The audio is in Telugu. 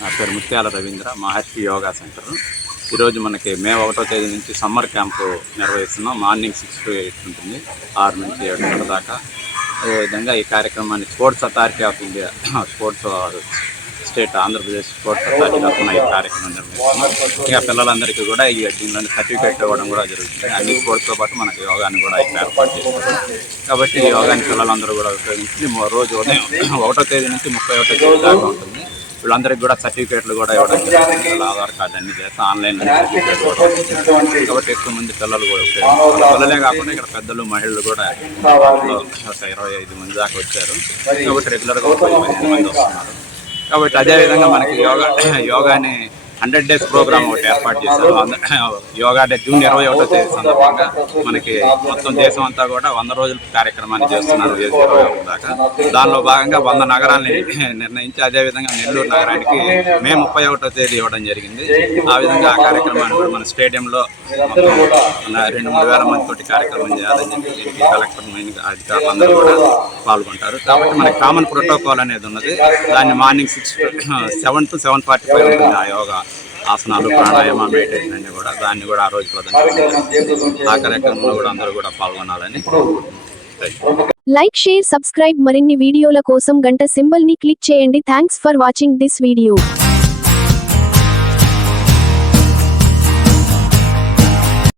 నా పేరు ముత్యాల రవీంద్ర మహర్షి యోగా సెంటర్. ఈరోజు మనకి మే ఒకటో తేదీ నుంచి సమ్మర్ క్యాంపు నిర్వహిస్తున్నాం. మార్నింగ్ సిక్స్ టు ఎయిట్ ఉంటుంది. ఆరు నుంచి ఏడు దాకా. అదేవిధంగా ఈ కార్యక్రమాన్ని sports authority of India sports state Andhra Pradesh sports authority తరఫున ఈ కార్యక్రమం నిర్వహిస్తున్నాం. ఇంకా పిల్లలందరికీ కూడా ఈ దీనిలోని సర్టిఫికేట్ ఇవ్వడం కూడా జరుగుతుంది. అన్ని స్పోర్ట్స్తో పాటు మనకి యోగాన్ని కూడా ఇక్కడ ఏర్పాటు చేస్తారు కాబట్టి ఈ యోగాని పిల్లలందరూ కూడా ఉపయోగించి రోజు ఉదయం ఒకటో తేదీ నుంచి ముప్పై ఒకటో తేదీ దాకా ఉంటుంది. వీళ్ళందరికీ కూడా సర్టిఫికేట్లు కూడా ఇవ్వడం జరుగుతుంది. ఆధార్ కార్డు అన్ని చేస్తే ఆన్లైన్ సర్టిఫికేట్ కాబట్టి ఎక్కువ మంది పిల్లలు కూడా ఉపయోగిస్తారు పిల్లలే కాకుండా ఇక్కడ పెద్దలు మహిళలు కూడా ఒక ఇరవై ఐదు మంది దాకా వచ్చారు. కాబట్టి రెగ్యులర్గా ఒక పది మంది వస్తున్నారు. కాబట్టి అదేవిధంగా మనకి యోగా యోగాని హండ్రెడ్ డేస్ ప్రోగ్రామ్ ఒకటి ఏర్పాటు చేశారు. యోగా డే జూన్ ఇరవై ఒకటో తేదీ సందర్భంగా మనకి మొత్తం దేశం అంతా కూడా వంద రోజుల కార్యక్రమాన్ని చేస్తున్నారు. ఇరవై ఒకటి దాకా. దానిలో భాగంగా వంద నగరాల్ని నిర్ణయించి అదేవిధంగా నెల్లూరు నగరానికి మే ముప్పై ఒకటో తేదీ ఇవ్వడం జరిగింది. ఆ విధంగా ఆ కార్యక్రమాన్ని కూడా మన స్టేడియంలో మొత్తం రెండు మూడు వేల మంది తోటి కార్యక్రమం చేయాలని చెప్పి కలెక్టర్ అధికారులందరూ కూడా పాల్గొంటారు. కాబట్టి మనకి కామన్ ప్రోటోకాల్ అనేది ఉన్నది. దాన్ని morning six seven to seven forty five ఉంటుంది ఆ యోగా ఆసనాలు ప్రాణాయామ మెడిటేషన్ అన్ని కూడా. దాన్ని కూడా ఆ రోజు ఆ కార్యక్రమంలో కూడా అందరూ కూడా పాల్గొనాలని లైక్ షేర్ సబ్స్క్రైబ్ మరిన్ని వీడియోల కోసం గంట సింబల్ని క్లిక్ చేయండి. Thanks for watching this video